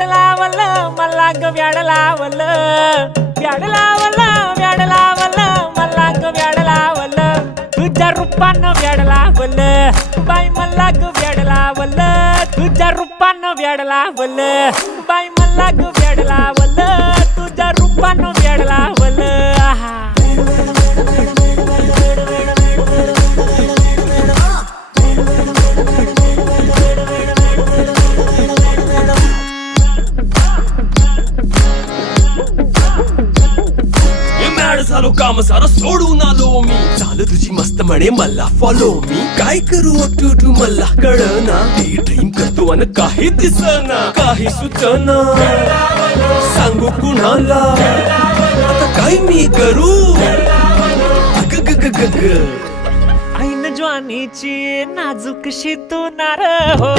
व्याड लावलं मला ग व्याड लावलं व्याड लावलं व्याड लावलं मला ग व्याड लावलं तुझ्या रूपानं व्याड लावलं बाई मला ग व्याड लावलं तुझ्या रूपानं व्याड लावलं बाई मला ग व्याड लावलं तुझ्या रूपानं व्याड लावलं आहा झालो काम सारा सोडून आलो मी झालं तुझी मस्त म्हणे मला फॉलो मी काय करू टू मला कळना ती ड्रीम करतो आणि काही दिसना काही सुचना सांगू कुणाला आता काय मी करू ऐन ज्वानीची नाजूकशी तू नार हो